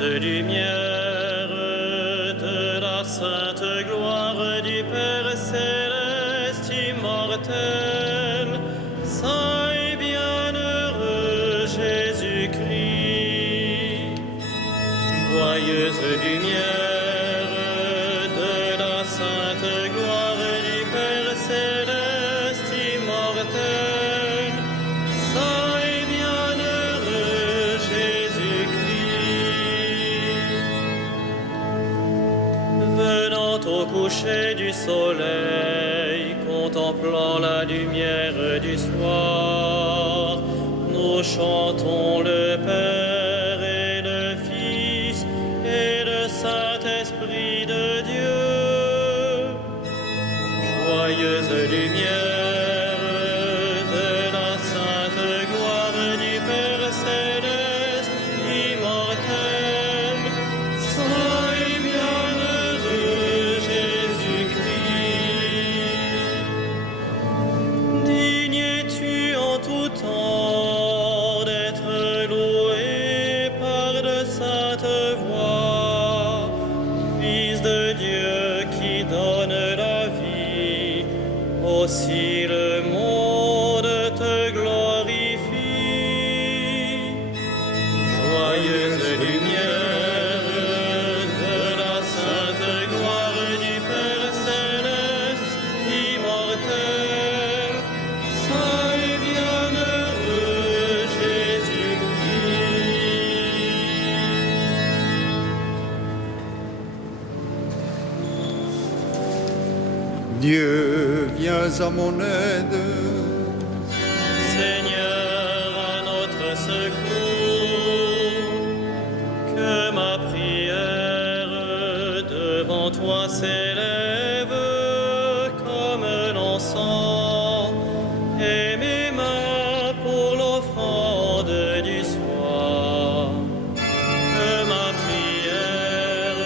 joyeuse lumière de la sainte gloire du Père céleste immortel, saint et bienheureux Jésus-Christ. Joyeuse lumière de la sainte gloire du Père céleste immortel, saint et bienheureux Jésus-Christ. Venant au coucher du soleil, contemplant la lumière du soir, nous chantons le Père et le Fils et le Saint-Esprit de Dieu. Joyeuse lumière de la sainte gloire du Père céleste immortel, saint et bienheureux Jésus-Christ. Digne es-tu en tout temps d'être loué par de saintes voix, Fils de Dieu qui donne la vie, aussi le monde te glorifie. Joyeuse lumière de la sainte gloire du Père céleste immortel, saint et bienheureux Jésus-Christ. Dieu, viens à mon aide. Seigneur, à notre secours, que ma prière devant toi s'élève comme l'encens, et mes mains pour l'offrande du soir. Que ma prière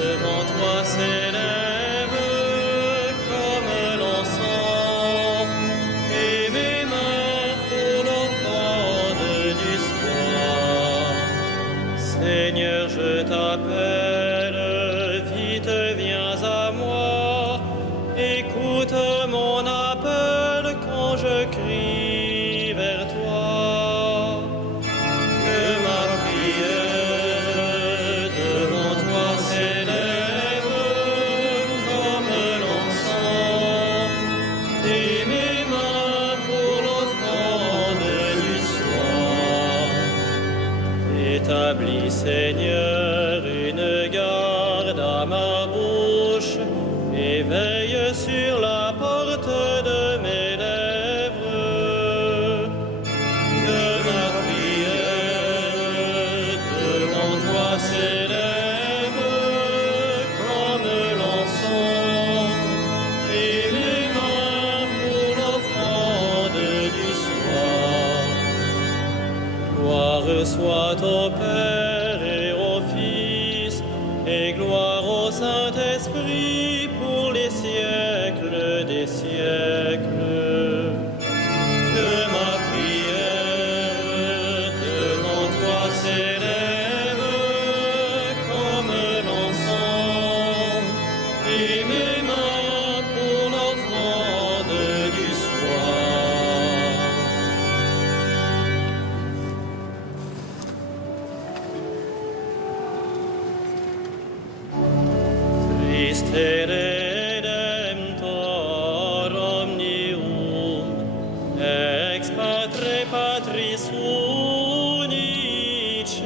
devant toi s'élève comme l'encens, et mes mains pour l'offrande du soir. Seigneur, je t'appelle, vite viens à moi, écoute mon appel quand je crie vers toi. Que ma prière devant toi s'élève comme l'encens, et mes mains pour l'offrande du soir. Établis, Seigneur, une garde à ma bouche, et veille sur la porte de mes lèvres. Que ma prière devant toi s'élève comme l'encens, et mes mains pour l'offrande du soir. Gloire soit au Père et au Fils, et gloire au Saint-Esprit pour les siècles des siècles. Que ma prière devant toi s'élève comme l'encens, et mes mains pour l'offrande du soir. Christe Redemptor omnium, ex Patre Patris unice,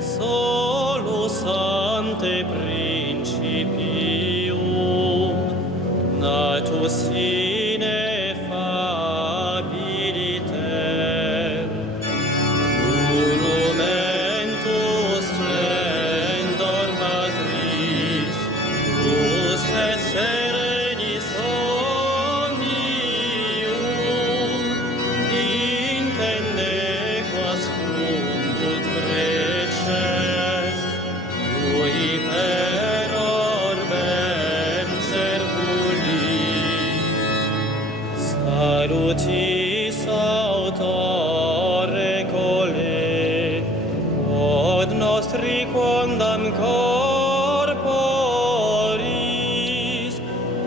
solus ante principium, natus ineffabiliter, monumentus splendor Patris, tus pes serenis omnium, intende quas fungut preces, tui per orbem servuli. quondam corporis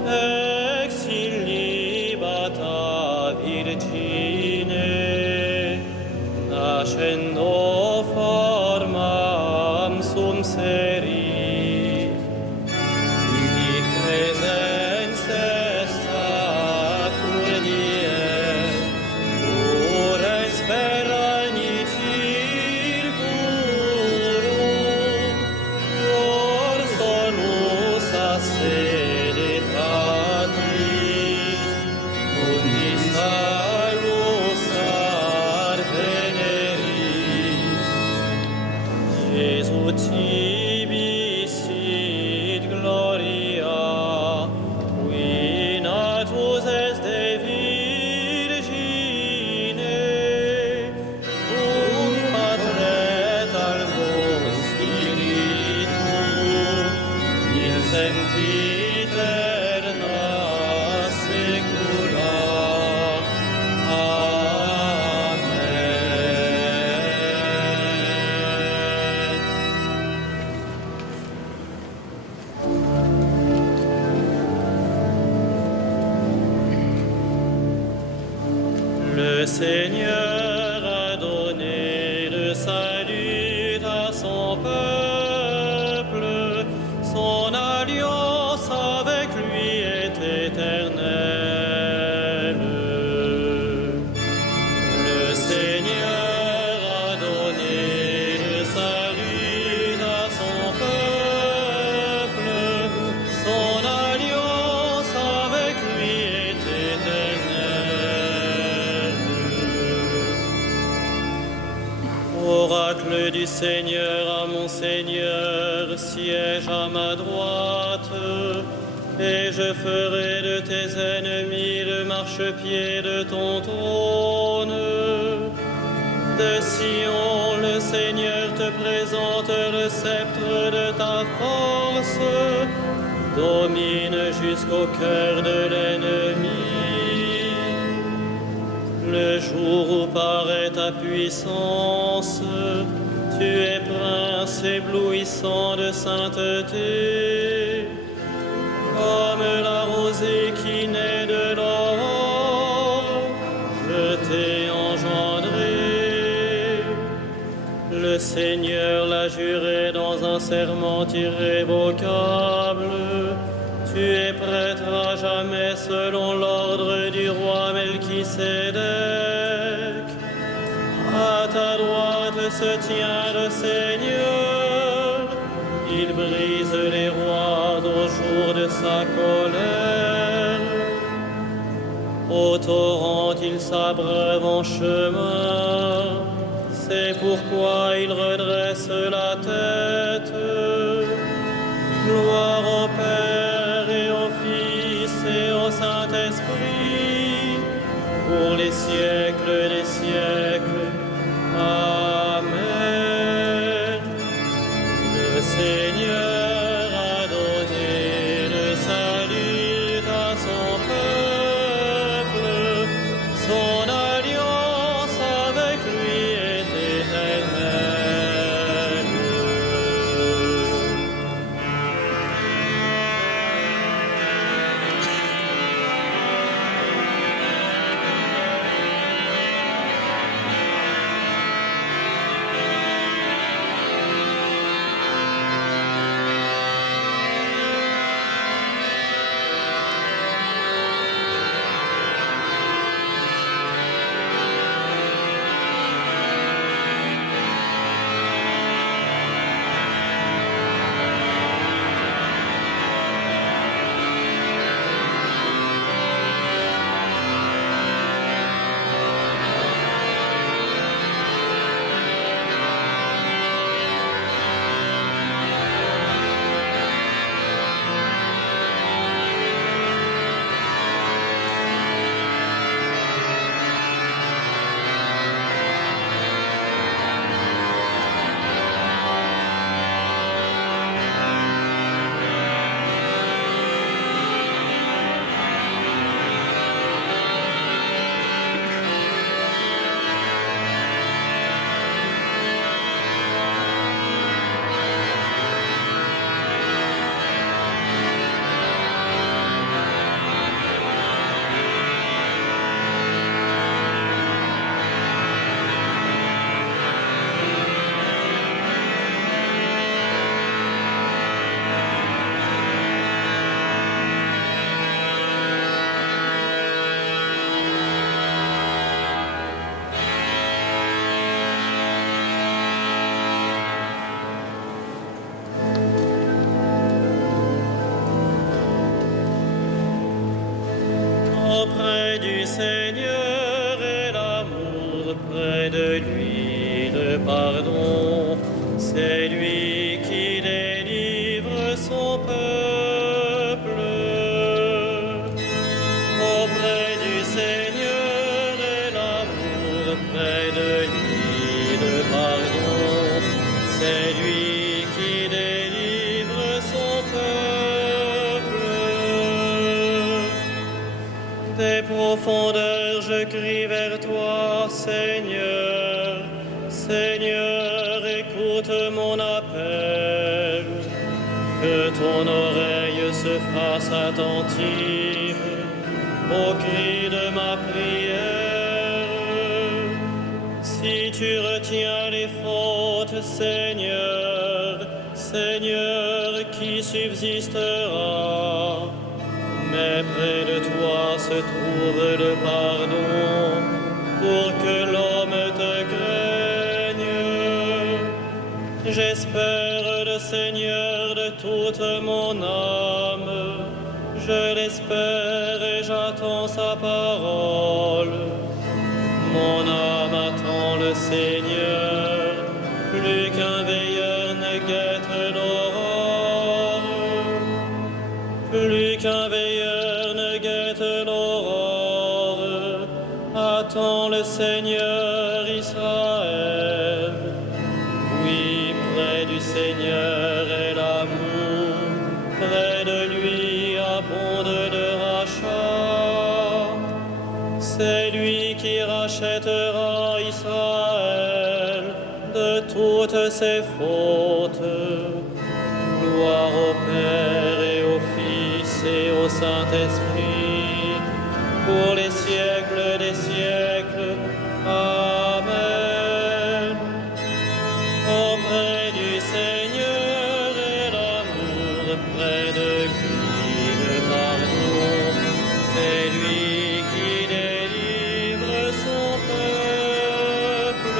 ex illibata Virgine nascendo formam sum seris hic presens testatur dies urens per anni circurum cor solus a sede Patris mundi salus ar veneris Iesu tibi sit gloria qui natus est de Virgine patret albo spiritum in sempiterna secula. Amen. Le Seigneur a donné le salut à son peuple, son alliance avec lui est éternelle. Le Seigneur a donné le salut à son peuple, son alliance avec lui est éternelle. Oracle du Seigneur à mon Seigneur, siège à ma droite, et je ferai de tes ennemis le marchepied de ton trône. De Sion, le Seigneur te présente le sceptre de ta force, domine jusqu'au cœur de l'ennemi. Le jour où paraît ta puissance, tu es prince éblouissant de sainteté, comme la rosée qui naît de l'or, je t'ai engendré. Le Seigneur l'a juré dans un serment irrévocable. Tu es prêtre à jamais selon l'ordre du roi Melchisédek. À ta droite se tient le Seigneur. Il brise les rois au jour de sa colère. Au torrent, il s'abreuve en chemin. C'est pourquoi il redresse la tête. Gloire au Père et au Fils et au Saint-Esprit, pour les siècles des siècles. Amen. Le Seigneur a donné le salut à son peuple, son alliance avec lui est éternelle. du Seigneur est l'amour, près de lui le pardon. C'est lui qui délivre son peuple. Auprès du Seigneur est l'amour, près de lui le pardon. C'est lui qui délivre son peuple. Des profondeurs je crie vers toi, Seigneur. Seigneur, écoute mon appel. Que ton oreille se fasse attentive au cri de ma prière. Si tu retiens les fautes, Seigneur, Seigneur, qui subsistera? Mais près de toi se trouve le pardon pour que l'homme te craigne. J'espère le Seigneur de toute mon âme. Je l'espère et j'attends sa parole. Mon âme attend le Seigneur, plus qu'un veilleur ne guette l'aurore. Plus qu'un veilleur ne guette l'aurore. Attends le Seigneur Israël. Oui, près du Seigneur est l'amour, près de lui abonde le rachat. C'est lui qui rachètera Israël de toutes ses fautes. Gloire au Père et au Fils et au Saint-Esprit, pour les siècles des siècles. Amen. Auprès du Seigneur est l'amour, près de lui le pardon. C'est lui qui délivre son peuple.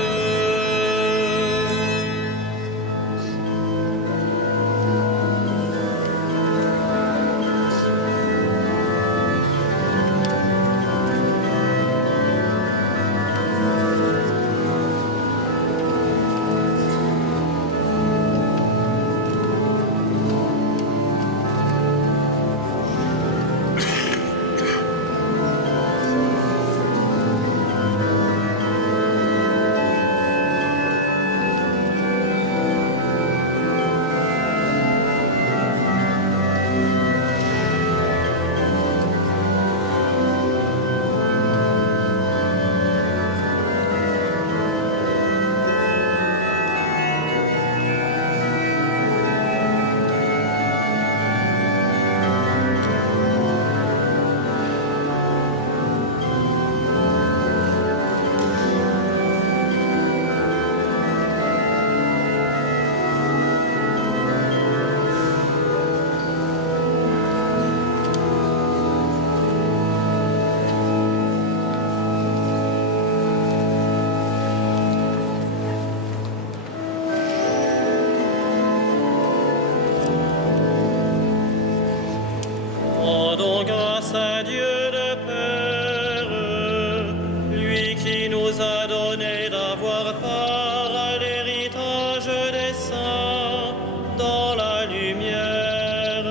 Rendons grâce à Dieu le Père, lui qui nous a donné d'avoir part à l'héritage des saints dans la lumière.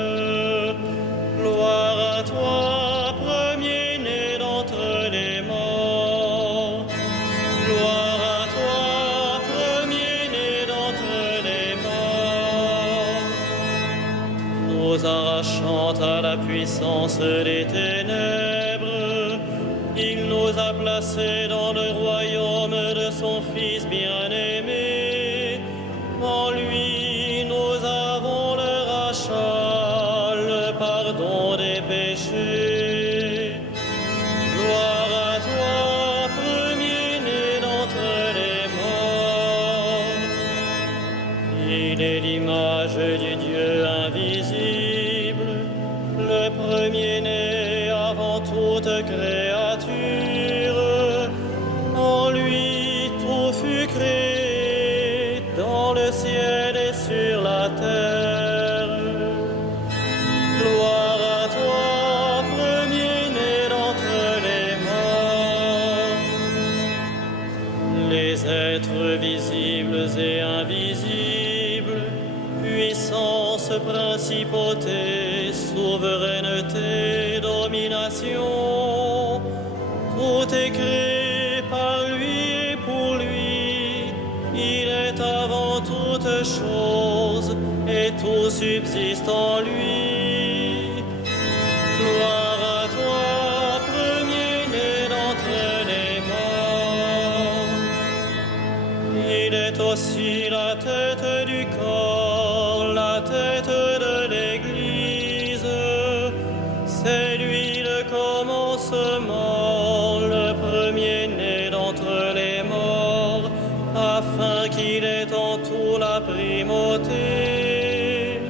Gloire à toi, premier-né d'entre les morts. Gloire à toi, premier-né d'entre les morts. Nous arrachant à la puissance des ténèbres, il nous a placés dans le royaume de son Fils bien-aimé. En lui, nous avons le rachat, le pardon des péchés. Gloire à toi, premier-né d'entre les morts. Il est l'image du Dieu invisible, le premier-né avant toute créature. En lui tout fut créé, dans le ciel et sur la terre. Gloire à toi, premier-né d'entre les puissance, principauté, souveraineté, domination. Tout est créé par lui et pour lui. Il est avant toute chose et tout subsiste en lui. Gloire à toi, premier-né d'entre les morts. Il est aussi la tête du corps, la tête de l'Église. C'est lui le commencement, le premier-né d'entre les morts, afin qu'il ait en tout la primauté.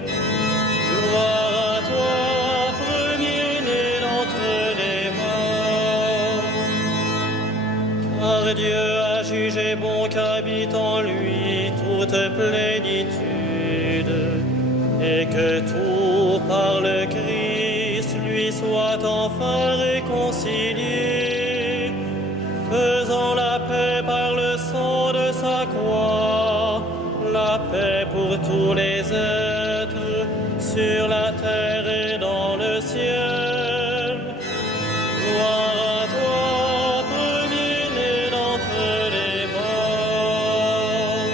Gloire à toi, premier-né d'entre les morts. Car Dieu a jugé bon qu'habite en lui toute plénitude, et que tout par le Christ lui soit enfin réconcilié, faisant la paix par le sang de sa croix, la paix pour tous les êtres, sur la terre et dans le ciel. Gloire à toi, premier-né d'entre les morts.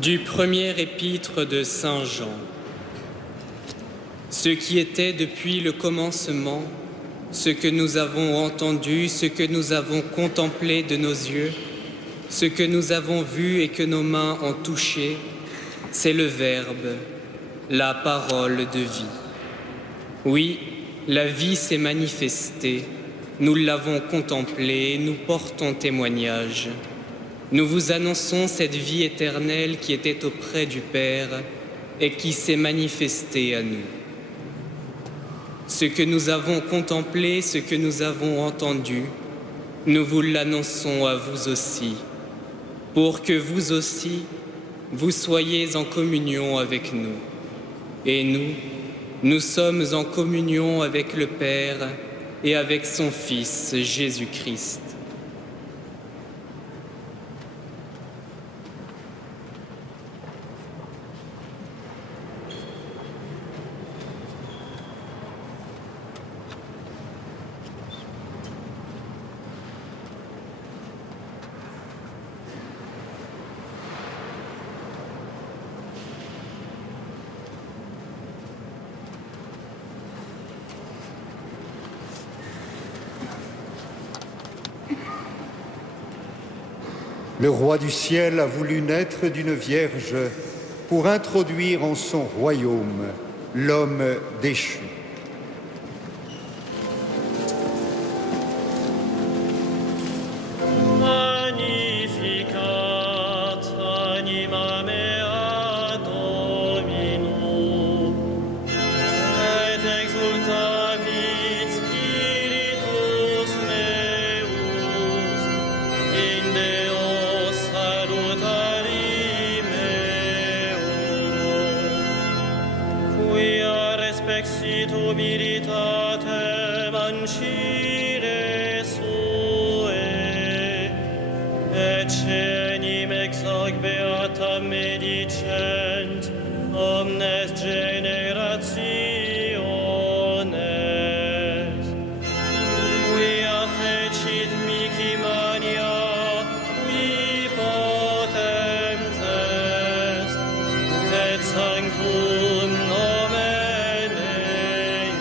Du premier épître de Saint Jean. Ce qui était depuis le commencement, ce que nous avons entendu, ce que nous avons contemplé de nos yeux, ce que nous avons vu et que nos mains ont touché, c'est le Verbe, la parole de vie. Oui, la vie s'est manifestée, nous l'avons contemplée, nous portons témoignage. Nous vous annonçons cette vie éternelle qui était auprès du Père et qui s'est manifestée à nous. Ce que nous avons contemplé, ce que nous avons entendu, nous vous l'annonçons à vous aussi, pour que vous aussi, vous soyez en communion avec nous. Et nous sommes en communion avec le Père et avec son Fils Jésus-Christ. Le roi du ciel a voulu naître d'une vierge pour introduire en son royaume l'homme déchu. Magnificat anima mea Domino, et exultavit spiritus meus, in Deo salutari meo, quia respexit humilitatem ancire sue, et cenim ex hoc beatam medicent omnes generationes, quia fecit mihi mania, qui potens est, et sanctum nomen eius,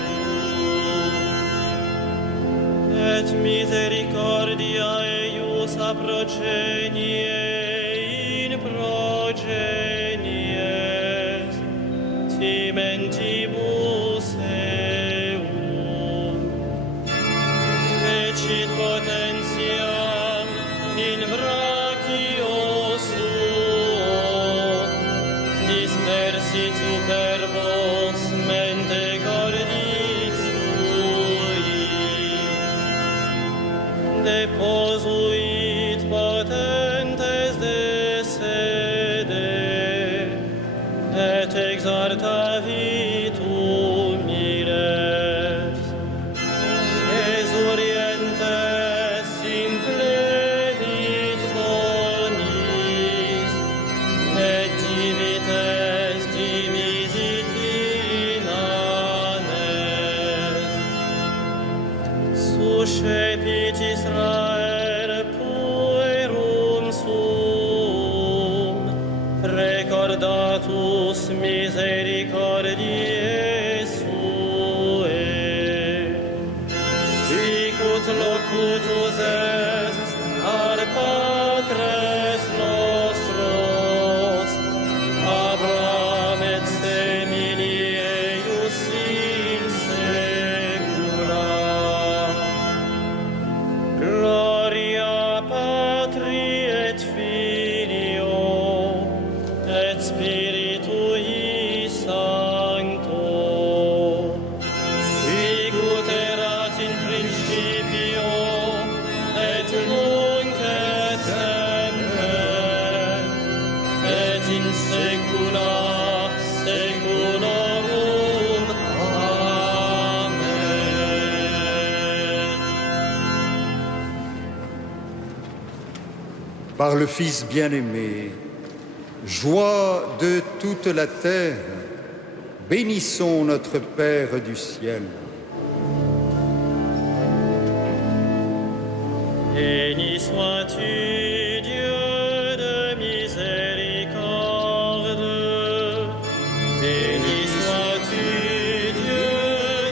et misericordia eius a progenie in progenies, timentibus eum, fecit potentiam in brachio suo, dispersit superbos mente cordis sui, deposuit potentes de sede, et exaltavit humiles. uscepit Israel puerum sum, recordatus misericordiae suae. Sicut locutus est ad patres nostros, Abraham et semini eius in secula. Gloria Patri et Filio et Spiritui Sancto, sicut erat in principio et nunc et semper et in saecula saeculorum. Amen. Par le Fils bien-aimé, joie de toute la terre, bénissons notre Père du ciel. Béni sois-tu, Dieu de miséricorde. Béni sois-tu, Dieu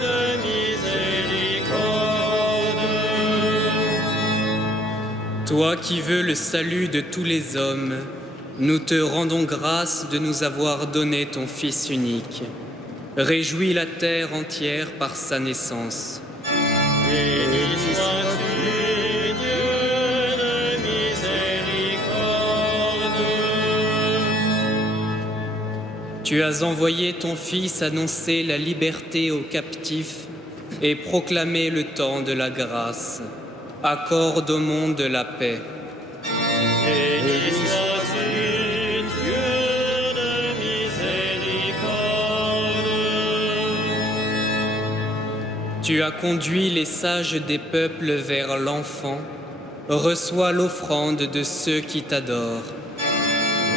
de miséricorde. Toi qui veux le salut de tous les hommes, nous te rendons grâce de nous avoir donné ton Fils unique. Réjouis la terre entière par sa naissance. Béni sois-tu, Dieu de miséricorde. Tu as envoyé ton Fils annoncer la liberté aux captifs et proclamer le temps de la grâce. Accorde au monde la paix. Béni sois-tu, Dieu de miséricorde. Tu as conduit les sages des peuples vers l'enfant. Reçois l'offrande de ceux qui t'adorent.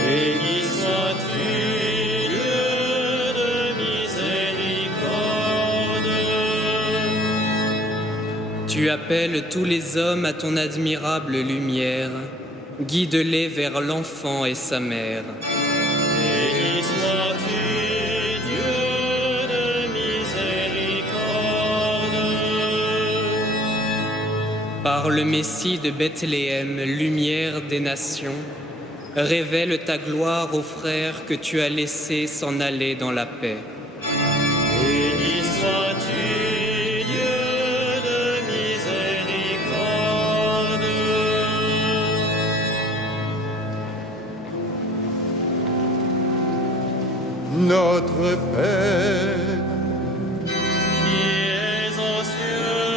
Béni sois-tu, Dieu de miséricorde. Tu appelles tous les hommes à ton admirable lumière. Guide-les vers l'enfant et sa mère. Béni sois-tu, Dieu de miséricorde. Par le Messie de Bethléem, lumière des nations, révèle ta gloire aux frères que tu as laissés s'en aller dans la paix. Béni sois-tu, Dieu de miséricorde. Notre Père, Qui es aux cieux,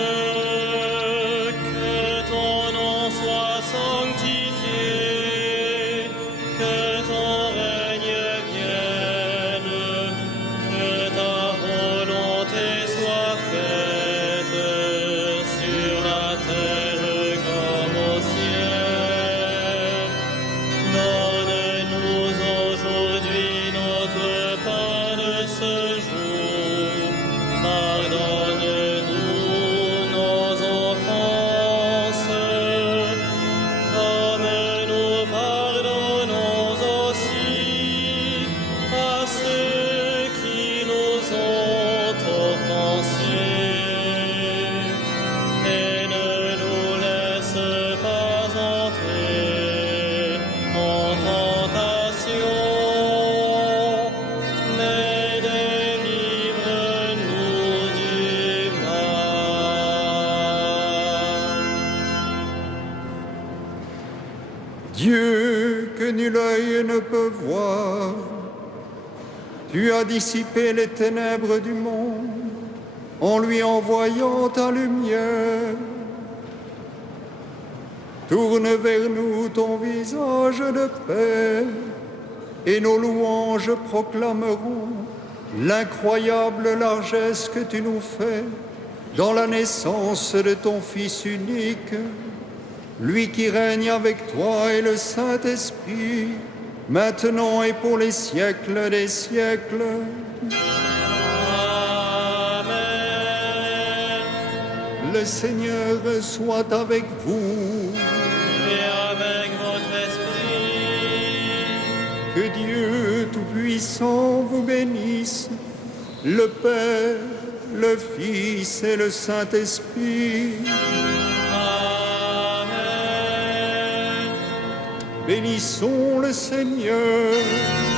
que ton nom soit sanctifié, que ton règne vienne, que ta volonté soit faite sur la terre comme au ciel. Donne-nous aujourd'hui notre pain de ce jour. Pardonne-nous nos offenses, comme nous pardonnons aussi à ceux qui nous ont offensés. Et ne nous laisse pas entrer en tentation, mais délivre-nous du mal. Dieu que nul œil ne peut voir, tu as dissipé les ténèbres du monde en lui envoyant ta lumière. Tourne vers nous ton visage de paix, et nos louanges proclameront l'incroyable largesse que tu nous fais dans la naissance de ton Fils unique, lui qui règne avec toi et le Saint-Esprit, maintenant et pour les siècles des siècles. Amen. Le Seigneur soit avec vous. Et avec votre esprit. Que Dieu Tout-Puissant vous bénisse, le Père, le Fils et le Saint-Esprit. Amen. Bénissons le Seigneur.